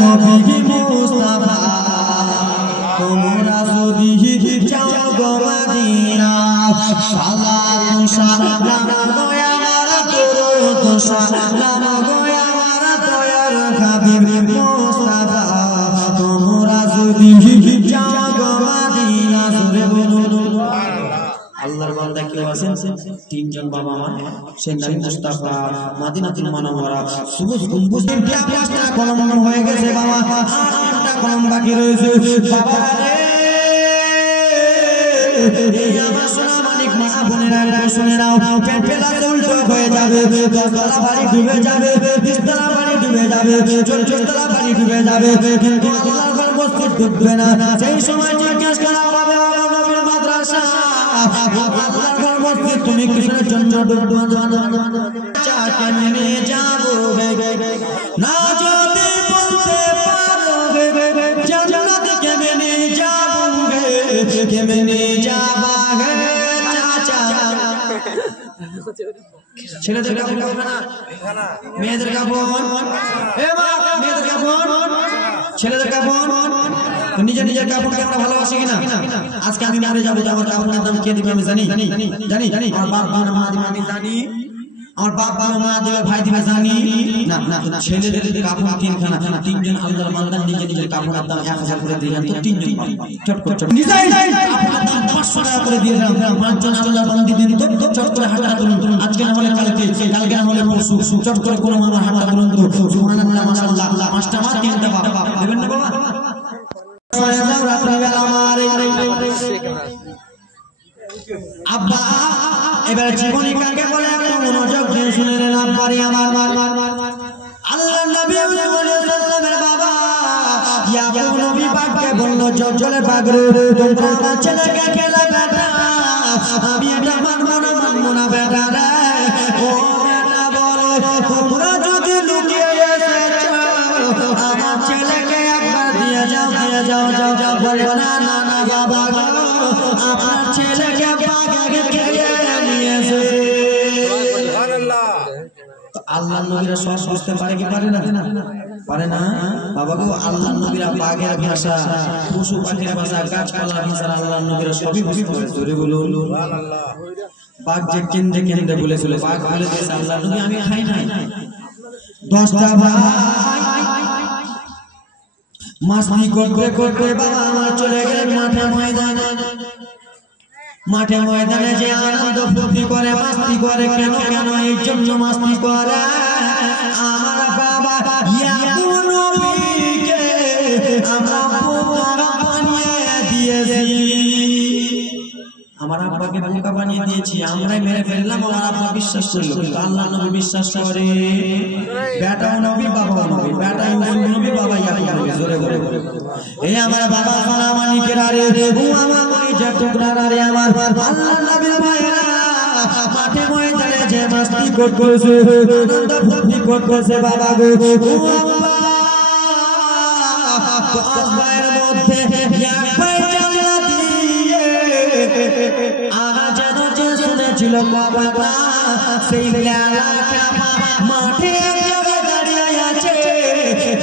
নবী মুস্তাফা তোমরা যদি চাও গো মদিনা সালাম সালাম গয়া আমার দরুদ সালাম গয়া আমার দয়ার হাবিব মুস্তাফা তোমরা যদি চাও গো মদিনা জোরে বলুন আল্লাহর বান্দা কেউ আছেন তিনজন বাবা মা সেই নবী মুস্তাফা মদিনাতুল মুনাওয়ারা সবুজ গম্বুজের পাঁচটা কলম হয়ে গেছে বাবা আটটা কলম বাকি রয়েছে বাবা রে এই আমার সোনা মানিক মা বোনেরা শুনে নাও পেট ফেলাতে উল্টো হয়ে যাবে দশতলা বাড়ি ডুবে যাবে বিশতলা বাড়ি ডুবে যাবে 40তলা বাড়ি ডুবে যাবে কিন্তু আল্লাহর ঘর মসজিদ ডুববে না সেই সময় জিজ্ঞেস করা হবে নবীর মাদ্রাসা আল্লাহর ঘর মসজিদ তুমি কিসের জন্য ডুববে চাকে নেমে যাবো না যদি বলতে পারো জান্নাত কেমনে যাবো কেমনে যাবা হে চাচা ছেলেদের কাপড় হবে না মেয়েদের কাপড় এ মা মেয়েদের কাপড় ছেলেদের কাপড় নিজের নিজের কাপড়কে আমরা ভালোবাসি কিনা আজকে আমি মরে যাবো আমার কাপড়ের দাম কে দিবে আমি জানি জানি জানি আমার বাপ মা দিবে আমি জানি আমার বাপ মা দিবে ভাই দিবে জানি না না ছেলেদের কাপড় তিনখানা তিনজন আল্লাহর বান্দা নিজে নিজের কাপড়ের দাম 1000 করে দিয়ে তো তিনজন চট চট নিজেই কাপড়ের দাম 500 টাকা করে দিয়ে দিলাম পাঁচজন আল্লাহর বান্দি দিন তো চট করে হাঁটা তুলুন আজকে না হলে কালকে না হলে পরশু চট করে কোনো আমার হাঁটা তুলুন তো সুবহানাল্লাহ মাশাআল্লাহ পাঁচটা মা তিনটা বাপ দেবেন না বাবা আব্বা এবার জীবনী কাকে বলে একটু মনোযোগ দিয়ে শুনে নেন আব্বারি আমার আল্লাহর নবী সাল্লাল্লাহু বাবা ইয়াকুব নবী পাককে বলল চলে পাগরে তোমরা আমার ছেলেকে খেলা বেটা আমি এটা মানবো না বেটা রে ও বেটা বলো তোমরা যদি লুকিয়ে এসেছো আমার ছেলেকে একবার দিয়ে যাও বলে না বাবা আপনার ছেলেকে পাগড়ি খেয়ে নিয়েছে আল্লাহর নবীরা সব বুঝতে পারে কি পারে না বাবা গো আল্লাহর নবীরা বাঘের ভাষা পশু পাখির ভাষা গাছপালার ভাষা আল্লাহর নবীরা সবই বুঝতে পারে জোরে বলুন সুবহানাল্লাহ বাঘ যে কেন্দ্রে বলেছিল বাঘ বলে দিয়েছে আল্লাহর নবী আমি খাই নাই 10টা ভাই মাস্তি করতে বাবা আমার চলে গেলেন মাঠে ময়দানে যে আনন্দ ফুর্তি করে মাস্তি করে কেন এই জন্য মাস্তি করে আমার বাবা ইয়াকুব নবীকে আমরা বোকা বানিয়ে দিয়েছি আমার আব্বাকে বোকা বানিয়ে দিয়েছি আমরাই মেরে ফেললাম আমার আব্বা বিশ্বাস করলো কিন্তু আল্লাহ নবী বিশ্বাস করে বেটাও নবী বাবাও নবী বেটা ইউসুফ নবী বাবা ইয়াকুব নবী জোরে বলে এই আমার বাবা সোনা মানিকের আরে ও আমার কলিজার টুকরা রে আমার আল্লাহর নবীর ভাইরা মাঠে ময়দানে যে মাস্তি করতেছে আনন্দ ফুর্তি করতেছে বাবা গো ও আল্লাহ তো আসবায়ের মধ্যে এক ভাই জান্নাত দিয়ে আজ যে শুনেছিল বাবা সেই লালা কাবা মাঠে এক জায়গায় দাঁড়িয়ে আছে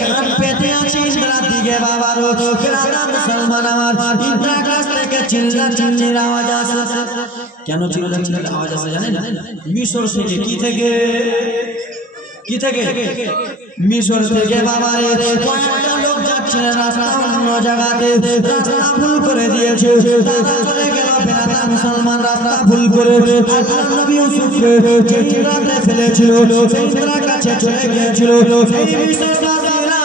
কান পেতে আছে ইন্দ্রার দিকে বাবা রো গ্রাম মুসলমান আমার ইন্দ্রার কাছ থেকে চিল্লাচিল্লির আওয়াজ আসে কেন চিল্লাচিল্লির আওয়াজ আসে জানেন মিশর থেকে কি থেকে মিশর থেকে বাবা রে কয়েকটা লোক যাচ্ছে রাস্তা অন্য জায়গাতে রাস্তা ভুল করে দিয়েছে তারা চলে গেল বেরাদা মুসলমান রাস্তা ভুল করে আল্লাহর নবী ইউসুফকে যেই রাতে ফেলেছিল সেই ফেরার কাছে চলে গিয়েছিল সেই মিশরবাসীরা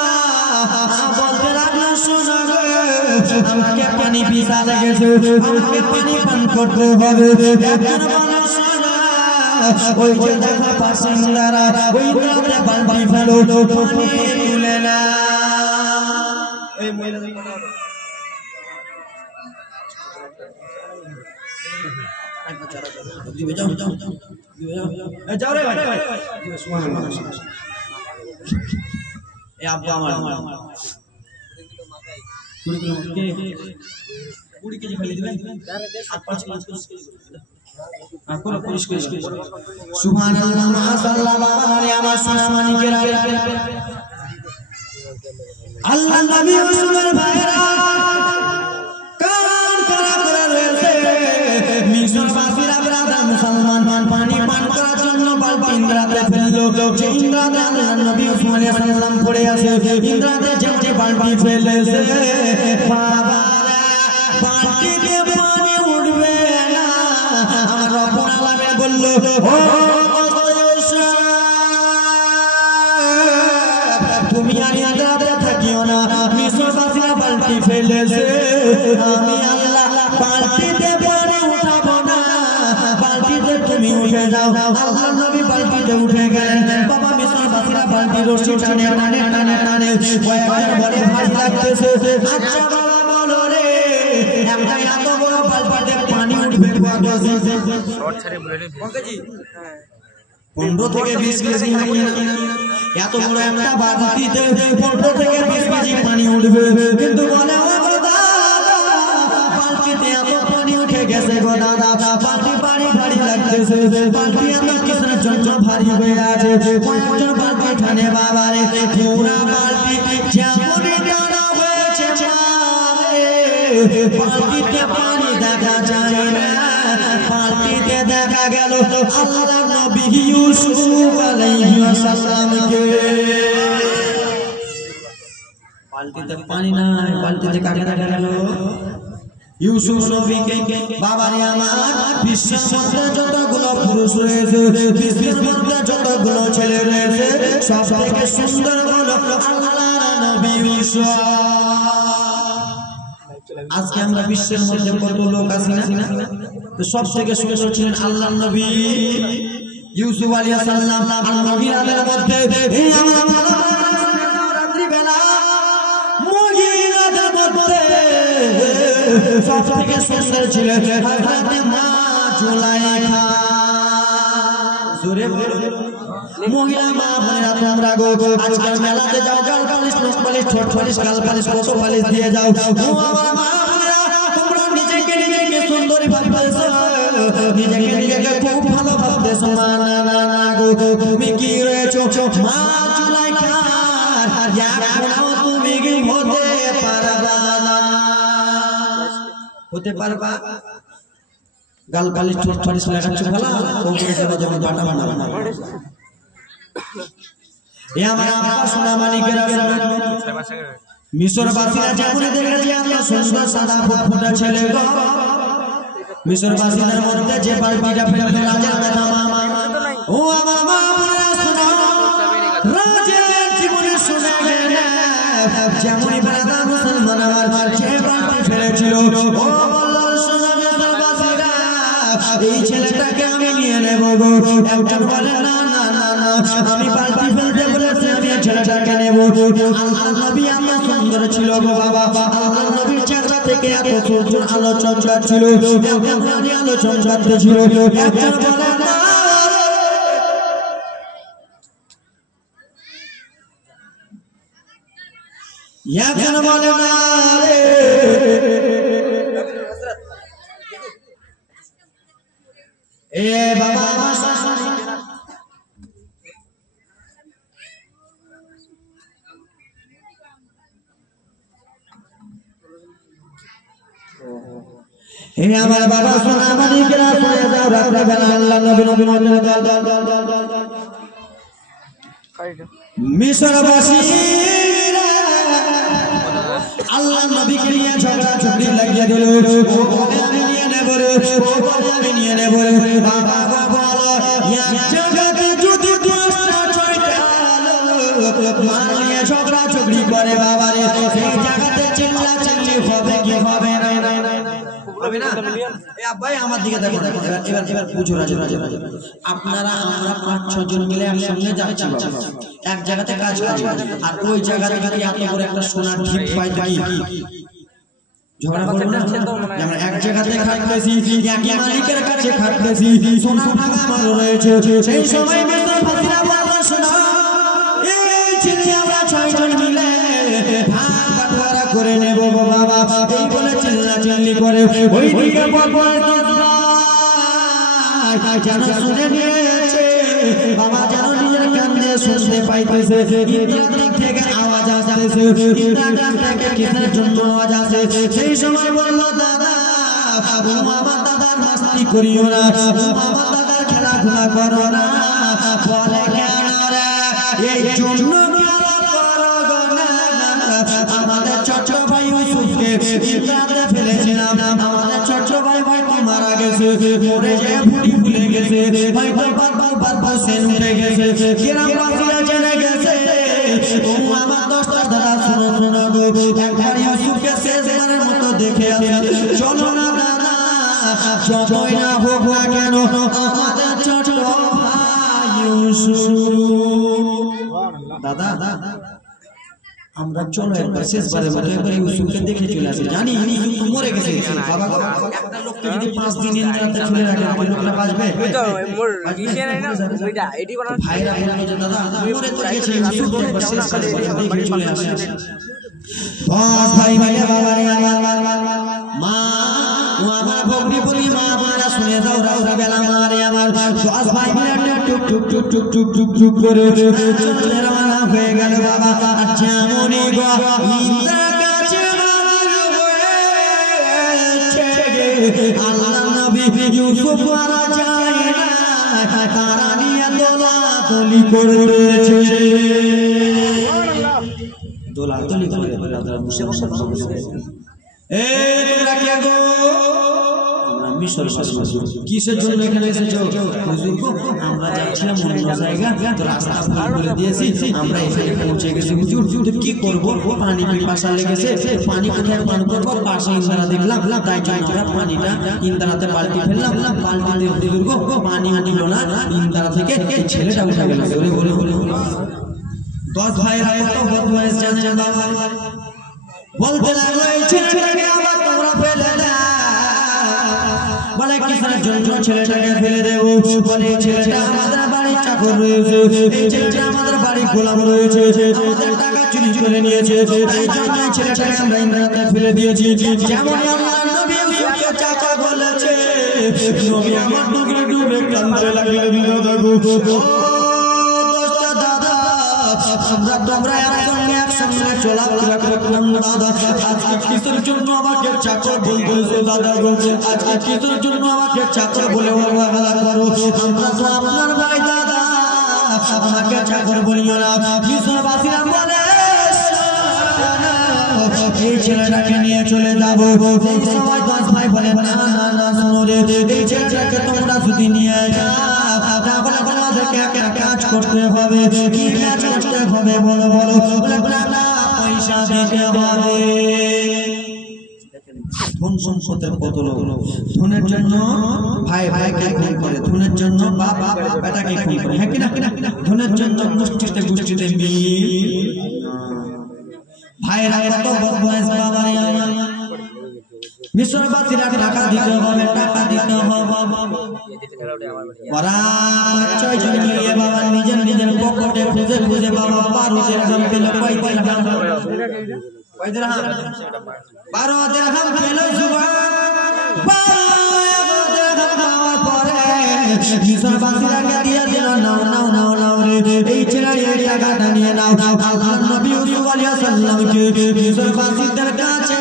বলতে লাগলো শোনো আমাকে পানি পিসা লেগেছে আমাকে পানি পান করতে হবে একজন মানুষ ওই যে দেখা পাশিন্দারা ওই রাতে বালতি ফেলো পানি তুলে না এই মহিলা যাও রে ভাই এই আব্বা আমার 20 কেজি ফেলে দিবেন 5 কেজি আকল পরিষ্কার সুবহানাল্লাহ মাশাআল্লাহ বাবা রে আমার সোনা মানিকেরা আল্লাহ নবী রাসূলের ভাইরা কান খারাপ করে রয়েছে মিশরবাসীরা ব্রাদার মুসলমান পানি পান করার জন্য বালতি ইন্দ্রাতে ফেললো যে ইন্দ্রাতে আল্লাহ নবী আলাইহিস সালাম পড়ে আছে ইন্দ্রাতে যে বালতি ফেলেছে বাবা বালতিতে পানি উঠবে না আমার রব্বুল আলামিন বলল ও তুমি আর ইন্দ্রাতে থাকিও না মিশরবাসীরা বালতি ফেলেছে আমি আল্লাহ বালতিতে পানি উঠাবো না বালতিতে তুমি উঠে যাও আল্লাহ নবী বালতিতে উঠে গেলেন বাবা মিশরবাসীরা বালতি রশি টানে টানে টানে টানে কয়েকবার বলে ভাই লাগতেছে আচ্ছা বাবা বলো রে একটা এত বড় বালতিতে পানি উঠবে কত শর্ট ছাড়ে বলে রে পঙ্কজি 15 থেকে 20 কেজি হয় না এত বড় একটা বালতিতে 15 থেকে 20 কেজি পানি উঠবে কিন্তু বলে ও দাদা বালতিতে এত পানি উঠে গেছে গো দাদা বালতি ভারী ভারী লাগতেছে বালতি এত কিসের জন্য ভারী হয়ে আছে কয়েকজন বালতি টানে বাবা রে পুরা বালতি যেমনই টানা হয়েছে বালতিতে পানি দেখা যায় না বালতিতে দেখা গেল আল্লাহ নবী ইউসুফ আলাইহিস সালামকে বালতিতে পানি নাই বালতিতে কাকে দেখা গেল ইউসুফ নবীকে বাবারে আমার বিশ্বের মধ্যে যতগুলো পুরুষ রয়েছে বিশ্বের মধ্যে যতগুলো ছেলে রয়েছে সব থেকে সুন্দর হলো আল্লাহর নবী ইউসুফ আজকে আমরা বিশ্বের মধ্যে কত লোক আছি না তো সব থেকে সুন্দর ছিলেন আল্লাহর নবী ইউসুফ আলাইহিস সালাম আর মহিলাদের মধ্যে এই আমার রাত্রি বেলা মহিলাদের মধ্যে সব থেকে সুন্দর ছিলেন হযরত মা জুলাইখা জোরে বলো মহিলা মা বোনেরা তোমরা গো আজকাল মেলাতে যাও গাল পালিশ নখ পালিশ ঠোঁট পালিশ গাল পালিশ কত পালিশ দিয়ে যাও ও আমার মা বোনেরা তোমরা নিজেকে সুন্দরী ভাবতেছো নিজেকে খুব ভালো ভাবতেছো মা না না না গো তুমি কি রয়েছো মা জুলাইখার এখনো তুমি কি হতে পারবা গাল পালিশ ঠোঁট পালিশ লাগাচ্ছ ভালো কোমরে যাবে যেমন বাটা বানা এ আমার আপা সোনা মানিকেরা মিশরবাসীরা যেমন দেখেছি আমরা সুন্দর সাদা ফুটফুটে ছেলে গো মিশরবাসীদের মধ্যে যে বালতিটা ফেলে রাজার কথা মামা ও আমার মা শোনো রাজের জীবনে শুনে গেলে যেমনই বেড়াতা মুসলমান আমার যে বালতি ফেলেছিল ও বলল শোনো মিশরবাসীরা এই ছেলেটাকে আমি নিয়ে নেব গো একজন বলে না না না না আমি বালতি ফেলতে বলেছি আমি ছেলেটাকে নেব আল্লাহ নবী এত সুন্দর ছিল গো বাবা আল্লাহ নবীর চেহারা থেকে এত সুন্দর আলো চমকাচ্ছিল আলো চমকাচ্ছিল একজন বলে না একজন বলে না রে এ বাবা হে আমার বাবা সোনা মানিকেরা শুনে যাও রাত্রে বেলা আল্লাহ নবী মিশরবাসীরা আল্লাহ নবীকে নিয়ে ঝগড়া ঝগড়ি লাগিয়ে দিল আমি নিয়ে নেব রে আমি নিয়ে নেব রে বাবা বলো এক জায়গাতে যদি 10টা 6টা মান নিয়ে ঝগড়া ঝগড়ি করে বাবা রে সেই জায়গাতে চিল্লা চিল্লি হবে কি হবে না হবে না এই আব্বাই আমার দিকে দেখো এবার বুঝো রাজু আপনারা আমরা 5-6 জন মিলে একসঙ্গে যাচ্ছি এক জায়গাতে কাজ করি আর ওই জায়গাতে যদি এত বড় একটা সোনার ঢিপ পাই ঝগড়া করব না আমরা এক জায়গাতে খাটতেছি একই মালিকের কাছে খাটতেছি সোনা ভাঙা মাল রয়েছে সেই সময় মিস্টার ফাসিরা বলল শোনো এই ছেলে আমরা 6 জন মিলে ভাগ বাটোয়ারা করে নেব বাবা এই বলে চিল্লা চিল্লি করে ওই দিকে বলবো যেন শুনে নিয়েছে বাবা যেন নিজের কান দিয়ে শুনতে পাইতেছে দিক থেকে আওয়াজ আসতেছে ইন্দ্রা থেকে কিসের জন্য আওয়াজ আসে সেই সময় বলল দাদা আমার দাদার মাস্তি করিও না আমার দাদার খেলাধুলা করো না বলে কেন রে এই জন্য খেলা করো না আমাদের ছোট ভাই ইউসুফকে ইন্দ্রাতে ফেলেছিলাম আমাদের ছোট ভাই হয়তো মারা গেছে মরে যে ফুটি ফুলে গেছে হয়তো বারবার সেন উঠে গেছে গ্রামবাসীরা জেনে গেছে ও আমার দশটা দাদা শুনো শুনো গো একবার ইউসুফকে শেষবারের মতো দেখে আসি চলো না দাদা যতই না হোক না কেন আমাদের ছোট ভাই ইউসুফ দাদা আমরা চলো একবার শেষবারের মতো একবার ইউসুফকে দেখে চলে আসি জানি ইউসুফ মরে গেছে বাবা একটা লোককে যদি 5 দিন ইন্দ্রাতে ফেলে রাখে ওই লোকটা বাঁচবে ওই তো মোর গিয়ে নাই না ওইটা এডি বানা ভাইরা বলে যে দাদা মরে তো গেছে ইউসুফ একবার শেষবারের মতো দেখে চলে আসি বাস ভাই ভাই বাবা রে মা ও আমার ভগ্নি বলি মা আপনারা শুনে যাও রাউরা বেলা মারে আমার বাস ভাই মিলে টুক টুক টুক টুক টুক টুক টুক করে চলে রওনা হয়ে গেল বাবা আচ্ছা মনে গো ইন্দ্রা কাছে আল্লাহ নবী ইউসুফ মারা যায় না তারা নিয়ে দোলাদলি করেছে দোলাদলি করে দাদা বসে বসে এই তোমরা কে গো আমরা মিশর কিসের জন্য এখানে এসেছো হুজুর গো আমরা যাচ্ছিলাম অন্য জায়গা তো রাস্তা ভুল করে দিয়েছি আমরা এখানে পৌঁছে গেছি হুজুর তো কি করব পানি পিপাসা লেগেছে পানি কোথায় পান করব পাশে ইন্দ্রা দেখলাম তাই জন্য আমরা পানিটা ইন্দ্রাতে বালতি ফেললাম বালতিতে হুজুর গো পানি নিল না ইন্দ্রা থেকে ছেলেটা উঠে গেল বলে বলে বলে 10 ভাইরা কত বদমাইশ জানেন বাবা বলতে লাগলো এই ছেলেটাকে আবার তোমরা ফেলে দাও বলে কিসের জন্য ছেলেটাকে ফেলে দেবো বলে ছেলেটা আমাদের বাড়ির চাকর রয়েছে এই ছেলেটা আমাদের বাড়ির গোলাম রয়েছে আমাদের টাকা চুরি করে নিয়েছে এই জন্য ছেলেটাকে আমরা ইন্দ্রাতে ফেলে দিয়েছি যেমন আল্লাহ নবী ইউসুফকে চাচা বলেছে নবী আমার ডুবে ডুবে কাঁদতে লাগলেন দাদা আমরা তোমরা একসঙ্গে চলাফেরা করতাম দাদা আজকে কিসের জন্য আমাকে চাকর বলতেছো দাদা গো আজকে কিসের জন্য আমাকে চাকর বলে অবহেলা করো আমরা তো আপনার ভাই দাদা আমাকে চাকর বলিও না মিশরবাসীরা বলে এই ছেলেটাকে নিয়ে চলে যাবো এই সময় 10 ভাই বলে না না না শোনো রে এই ছেলেটাকে তোমরা যদি নিয়ে যাও তাহলে আমাদেরকে একটা কাজ করতে হবে কি কাজ করতে হবে বলো বলো পয়সা দিতে হবে ধন সম্পদের কত লোক ধনের জন্য ভাই ভাইকে খুন করে ধনের জন্য বাপ বেটাকে খুন করে হ্যাঁ কিনা ধনের জন্য গোষ্ঠীতে গোষ্ঠীতে মিল ভাইরা কত বদমাইশ বাবা রে মিশরবাসীরা টাকা দিতে হবে ওরা 5-6 জন মিলিয়ে বাবা নিজের নিজের পকেটে খুঁজে খুঁজে বাবা 12 দিরহাম পেল 12 দিরহাম পেল সুবহান 12 দিরহাম পাওয়ার পরে মিশরবাসীরা দিয়ে দিল নাও নাও নাও নাও রে এই ছেলের এই টাকাটা নিয়ে নাও আল্লাহর নবী ইউসুফ আলাইহিস সালামকে মিশরবাসীদের কাছে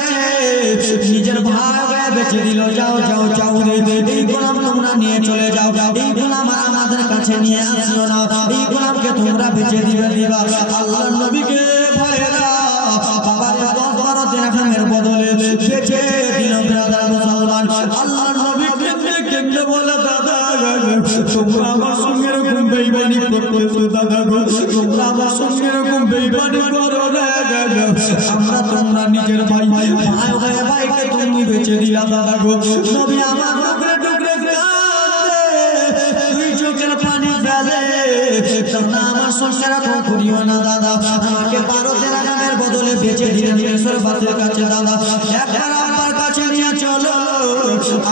নিজের ভাই বেচে দিল যাও যাও যাও রে এই গোলাম তোমরা নিয়ে চলে যাও এই গোলাম আমাদের কাছে নিয়ে আসিও না এই গোলামকে তোমরা বেচে দিবা আল্লাহর নবীকে ভাইরা বাবার 10-12 দিরহামের বদলে বেচে দিল ব্রাদার মুসলমান আল্লাহর নবী কেমনে বলে দাদা তোমরা আমার সঙ্গে এরকম বেঈমানি করতেছো দাদা গো তোমরা আমার সঙ্গে এরকম বেঈমানি করো না আমরা তোমরা নিজের ভাই ভাইকে তুমি বেঁচে দিলা দাদা গো নবী আমার টুকরে টুকরে কাঁদে দুই চোখের পানি ফেলে তোমরা আমার সঙ্গে এরকম করিও না দাদা আমাকে 12 দিরহামের বদলে বেঁচে দিলেন মিশরবাসীর কাছে দাদা একবার আমার কাছে নিয়ে চলো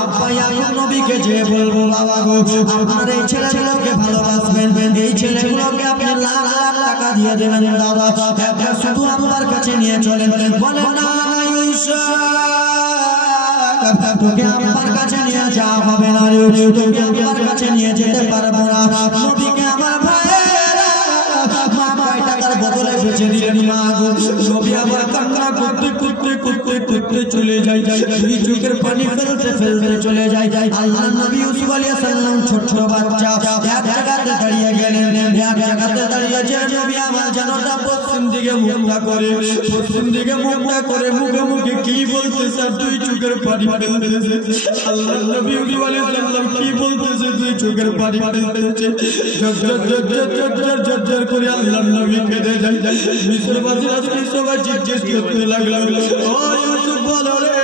আব্বা ইয়াকুব নবীকে যে বলবো বাবা গো আপনার এই ছেলেগুলোকে ভালোবাসবেন এই ছেলেগুলোকে আপনি লাখ লাখ টাকা দিয়ে দেবেন দাদা একবার শুধু আমার কাছে নিয়ে চলেন বলে না তোকে আমার কাছে নিয়ে যাওয়া হবে না রে তোকে আমার কাছে নিয়ে যেতে পারবো না নবীকে আমার ভাইয়েরা মা কয় টাকা টাকার বদলে বেচে দিলেন মা গো। নবী আবার কান্না করতে করতে করতে করতে চলে যায়, দুই চোখের পানি ফেলতে ফেলতে চলে যায়। আল্লাহ নবী ইউসুফ আলাইহিস সালাম ছোট বাচ্চা এক জায়গাতে দাঁড়িয়ে গেলেন, এক জায়গাতে দাঁড়িয়ে যে নবী আমার জানোটা পশ্চিম দিকে মুখটা করে, পশ্চিম দিকে মুখটা করে মুখে মুখে কি বলতেছে, দুই চোখের পানি ফেলতেছে। আল্লাহ নবী ইউসুফ আলাইহিস সালাম কি বলতেছে, দুই চোখের পানি ফেলতেছে, জর্জর করে আল্লাহ নবী কেঁদে যায়। মিশরবাসীরা সবাই জিজ্ঞেস করতে লাগলো, ও ইউসুফ বলো রে,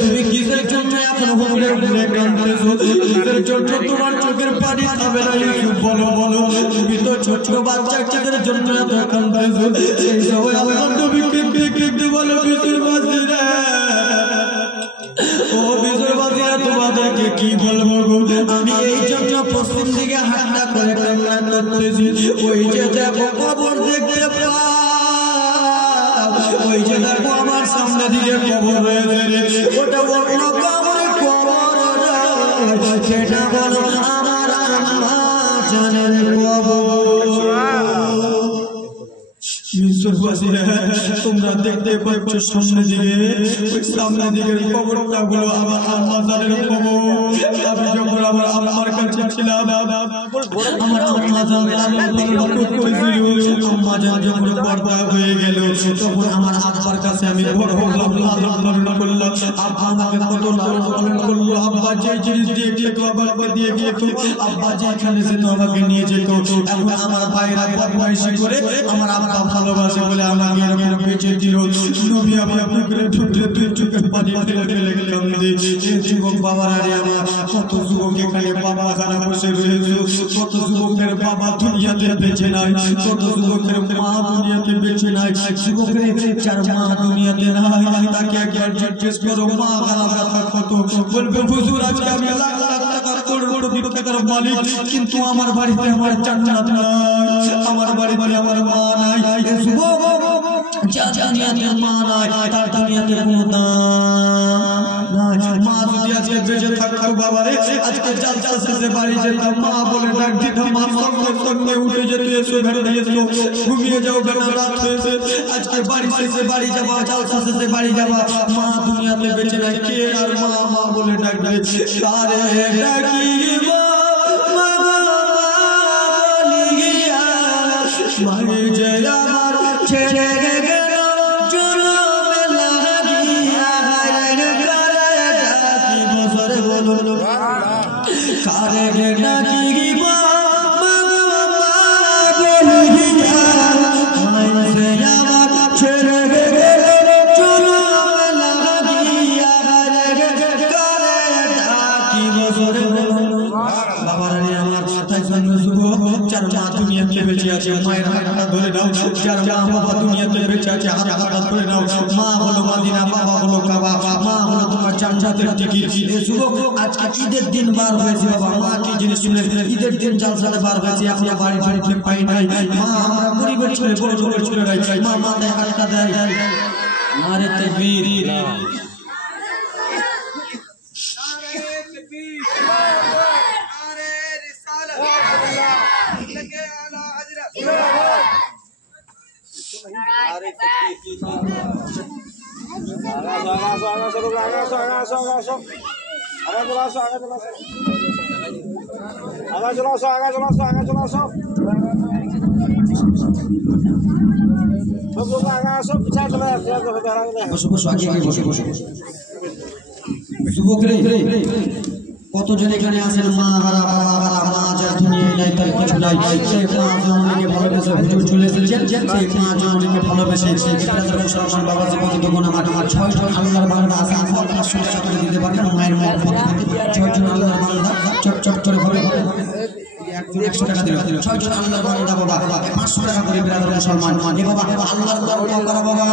তুমি কিসের জন্য এখন হুজুরের উপরে কাঁদতেছো? কিসের জন্য তোমার চোখের পানি থামে না? ইউসুফ বলো বলো, তুমি তো ছোট বাচ্চাদের জন্য এত কাঁদতেছো। সেই সময় আল্লাহ নবী কেঁদে কেঁদে বলো, মিশরবাসীরা, ও মিশরবাসীরা, তোমাদেরকে কি বলবো গো, আমি এই জন্য পশ্চিম দিকে হাঁটা করে কান্না করতেছি। ওই যে দেখো কবর দেখতে পাও, ওই যে দেখো আমার সামনে দিকে কবর রয়েছে রে, ওটা অন্য কবর, সেটা বলো আমার আম্মা জানের কবর। মিশরবাসীরা, তোমরা দেখতে পাচ্ছ সামনে দিকে, ওই সামনে দিকের কবরটা হলো আমার আম্মা জানের কবর। আমি যখন আমার আম্মার কাছে ছিলাম, আমার আম্মা জান আম্মা জান যখন পর্দা হয়ে গেল, তখন আমার আব্বার কাছে আমি বড় হলাম, লালন করলাম। আব্বা আমাকে কত লালন করলো, আব্বা যে জিনিস দিয়ে খেতো আব্বাকে দিয়ে খেতো, আব্বা যেখানে যেত আমাকে নিয়ে যেত। এখন আমার ভাইরা বদমাইশি করে আমার আব্বা ভালোবাসে বলে আমাকে এরকম বেঁচে দিল। নবী আমার পুকুরে ঢুকলে দুই চোখের পানি ফেলে ফেলে কাঁদে। যুবক বাবারা রে, আমার কত যুবক এখানে বাবা খানা বসে রয়েছে, কত যুবকের বাবা দুনিয়াতে বেঁচে নাই, কত যুবকের মা দুনিয়াতে বেঁচে নাই, যুবকের চার মা দুনিয়াতে নাই। তাকে একবার জিজ্ঞেস করো মা খানা ব্যথা কত, বলবে হুজুর আজকে আমি লাখ লাখ টাকার কোটি টাকার মালিক, কিন্তু আমার বাড়িতে আমার জান্নাত নাই, আমার বাড়িতে আমার মা নাই। যুবক যার দুনিয়াতে মা নাই, তার দুনিয়াতে কোনো দাম নাই। মা যদি আজকে বেঁচে থাকতো বাবারে, আজকে জালসা শেষে বাড়ি যেতাম, মা বলে ডাক দিতাম, মা সঙ্গে সঙ্গে উঠে যেত, এসো ঘরে এসো, ঘুমিয়ে যাও কেন, রাত হয়েছে। আজকে বাড়ি শেষে বাড়ি যাবা, জালসা শেষে বাড়ি যাবা, মা দুনিয়াতে বেঁচে নাই, কে আর মা মা বলে ডাক দিয়েছে, তারে ডাকিব মায়ে যে আমার ছেড়ে গেল জনমে লাগিয়া, ডাকি বছর বলো কারে ডাকিব বলিয়া, মায়ে যে আমার ছেড়ে গেল জনমে লাগিয়া, ডাকি বছর বলো। বাবারা রে আমার, তাই জন্য যুবক যার মা দুনিয়াতে বেঁচে আছে মায়ের হাতটা ধরে নাও, যার মা বাবা দুনিয়াতে বেঁচে আছে হাতটা ধরে নাও। মা হলো মদিনা, বাবা হলো কাবা, মা হলো তোমার জান্নাতের টিকিট। এই যুবক আজকে ঈদের দিন বার হয়েছে বাবা, মা কি জিনিস শুনে ঈদের দিন জালসাতে বার হয়েছে, আমরা বাড়ি বাড়িতে পাই নাই। মা আমরা গরিবের ছেলে, বড় লোকের ছেলে রাই, মা মাথায় হাতটা দেয়, নারে তাকবীর। কতজন এখানে আছেন মা হারা, বাবা হারা, মা যার দুনিয়ায় নাই, তার কিছু নাই, সেই মা জননীকে ভালোবেসে হুজুর চলে এসেছেন, সেই মা জননীকে ভালোবেসে মুসলমান বাবা যে কতক্ষণ আমার 6জন আল্লাহর বান্দা আছে, আমার 500 টাকা করে দিতে পারবেন মায়ের মহব্বত, 6জন আল্লাহর বান্দা চট চট করে হবে 100 টাকা দিল, 6জন আল্লাহর বান্দা বাবা 500 টাকা করে বিরাদার মুসলমান। এ বাবা আল্লাহর দরবার করা বাবা,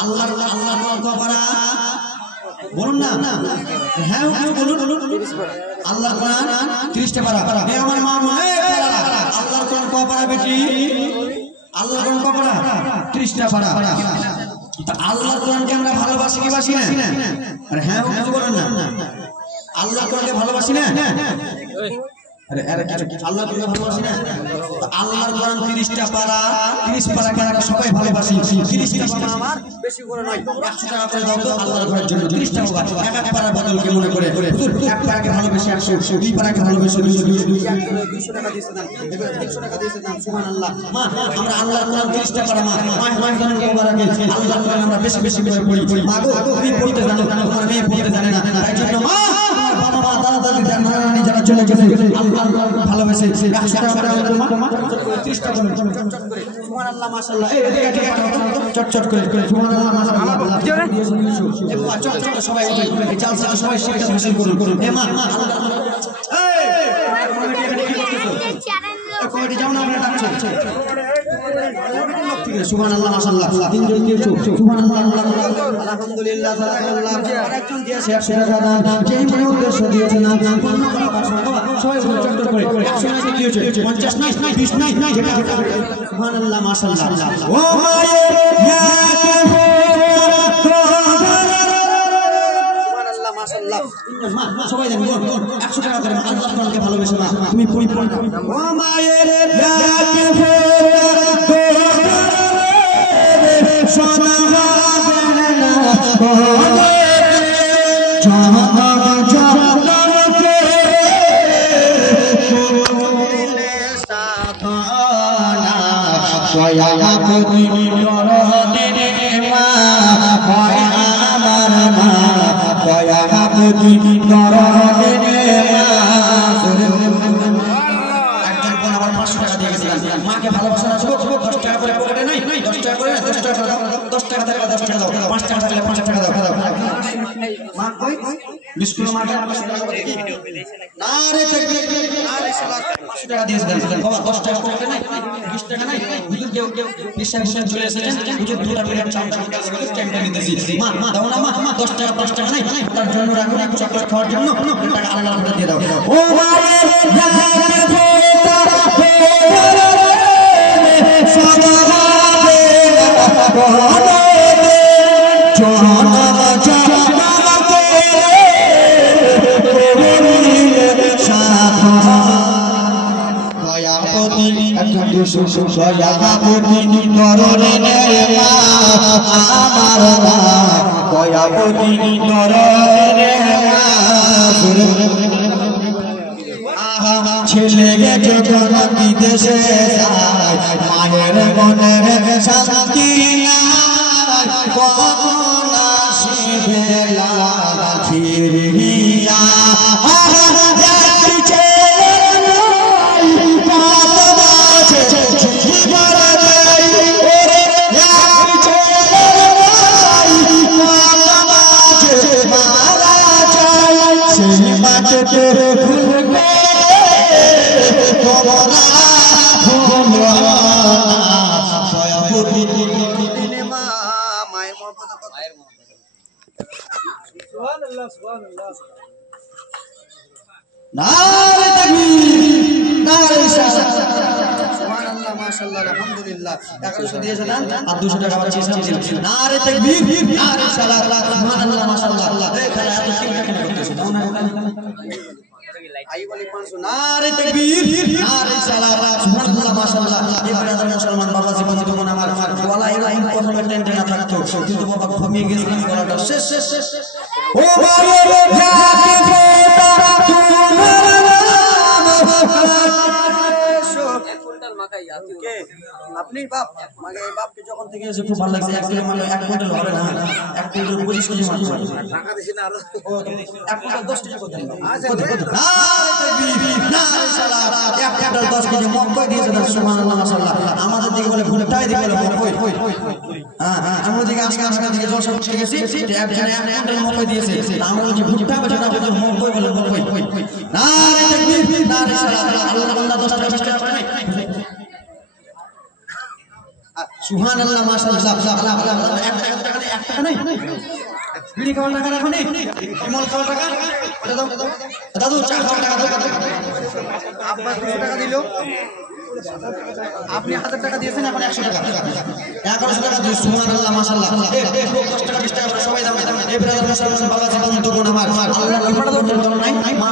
আল্লাহর দরবার করা বলুন না, হ্যাঁ বলুন, আল্লাহর কোরআন 30টা পারা। এ আমার মা মনে আল্লাহর কোরআন ক পারা বেটি, আল্লাহর কোরআন ক পারা 30টা পারা। তা আল্লাহর কোরআনকে আমরা ভালোবাসি কি বাসি না? আরে হ্যাঁ বলুন না, আল্লাহর কোরআনকে ভালোবাসি না? আরে আল্লাহর কোরআনকে ভালোবাসি না? আল্লাহর কোরআন 30টা পারা 30 পারাকে আমরা সবাই ভালোবাসি 30টা পারা আমার বেশি করে নয় 100 টাকা করে দাও তো আল্লাহর ঘরের জন্য 30টা বাবা এক এক পারা বদলকে মনে করে এক পারাকে ভালোবেসে 100 দুই পারাকে ভালোবেসে 200 টাকা দিয়েছে দাম 300 টাকা দিয়েছে দাম সুবহানাল্লাহ মা আমরা আল্লাহর কোরআন 30টা পারা মা মোবারকে আল্লাহর কোরআন আমরা বেশি বেশি করে পড়ি মা গো তুমি পড়তে জানো তোমার মেয়ে পড়তে জানে না তাই জন্য মা বাবা মা দাদা দাদি নানা যারা চলে গেছে আল্লাহর ভালোবেসে 100 টাকা করে মা 30 টাকা করে সুবহানাল্লাহ মাশাআল্লাহ এই এদিকে চট করে সুবহানাল্লাহ মাশাআল্লাহ এ বাবা চট সবাই উঠে জালসা সবাই শিক্ষা হাসিল করুন এ মা এই কমিটি যাও না আমরা ডাকছি সুবহানাল্লাহ মাশাআল্লাহ তিনজন দিয়েছো সুবহানাল্লাহ আলহামদুলিল্লাহ তাআলা আরেকজন দিয়েছে 100 টাকা দান যেই মনে উদ্দেশ্য দিয়েছে না সবাই চট করে 100 টাকা দিয়েছে 50 নাই 20 নাই সুবহানাল্লাহ মাশাআল্লাহ ও মায়ের সুবহানাল্লাহ মাশাআল্লাহ মা সবাই জানো 100 টাকা করে আল্লাহর কোরআনকে ভালোবেসে মা তুমি পড়ি ও মায়ের মাকে ভালোবাসা না 10 টাকা করে পকেটে নাই 10 টাকা করে 10 টাকা দাও 10 টাকা থাকলে 10 টাকা দাও 5 টাকা থাকলে 5 টাকা দাও মা কই বিস্কুট মাকে নারে তাকবীর নারে সালাত 5 টাকা দিয়েছে দেন বাবা 10 টাকা পকেটে নাই 20 টাকা নাই হুজুর কেউ বিশ্বাস চলে এসেছেন হুজুর দুটা প্লেট চাল টাইমটা নিতেছি মা দাও না মা 10 টাকা 5 টাকা নাই তার জন্য রাখুন এক চকলেট খাওয়ার জন্য টাকা আল্লাহর উপরে দিয়ে দাও ও মায়ের ছেলে যখন বিদেশে যায় মায়ের মনের শান্তি নাই কখন আসবে ফিরিয়া নারে তাকবীর নারে সালাত সুবহানাল্লাহ মাশাআল্লাহ আলহামদুলিল্লাহ 1100 দিয়েছে না আর 200 টাকা বাঁচিয়ে দিয়েছে নারে তাকবীর নারে সালাত সুবহানাল্লাহ মাশাআল্লাহ এই খেলা এত চিন্তা কেন করতেছ দাও না আই বলি 500 নারে তাকবীর নারে সালাত সুবহানাল্লাহ মাশাআল্লাহ এই ব্রাদার মুসলমান বাবা জীবন জীবন আমার ওয়ালা ইলাহি প্রথমে টেন্টে না থাকতো কিন্তু বাবা ঘুমিয়ে গেছিলাম গলাটা শেষ ও মায়ের আপনি বাপ মাগে বাপকে যখন থেকে এসে খুব ভালো লাগছে 1 কিলো মানে 1 কুইন্টাল হবে না 1 কুইন্টাল 25 কেজি মাছ টাকা দিছি না আর 1 কুইন্টাল 10 টাকা করে দেন না সালাত 1 কুইন্টাল 10 কেজি মক্কই দিয়েছে সুবহানাল্লাহ মাশাআল্লাহ আমাদের দিকে বলে ভুলটাই দিকে বলে মক্কই হ্যাঁ আমাদের দিকে আজকে দিকে জলসা করতে গেছি 1 কুইন্টাল মক্কই দিয়েছে আমরা যে ভুলটা বলে না বলে মক্কই বলে মক্কই না রে তাকবীর না রে সালাত আল্লাহ 10 টাকা 20 টাকা নাই সুবহানাল্লাহ মাশাআল্লাহ এক টাকা নাই বিড়ি খাওয়ার টাকা রাখো নি ইমল খাওয়ার টাকা ওটা দাও দাদু চা খাওয়ার টাকা দাও আব্বা 200 টাকা দিলো আপনি 1000 টাকা দিয়েছেন এখন 100 টাকা 1100 টাকা দিয়েছেন সুবহানাল্লাহ মাশাআল্লাহ 10 টাকা 20 টাকা সবাই দাও এই ব্রাদার মুসলমান বাবা জীবন তো বোন আমার আল্লাহর নাম পড়া দাও নাই মা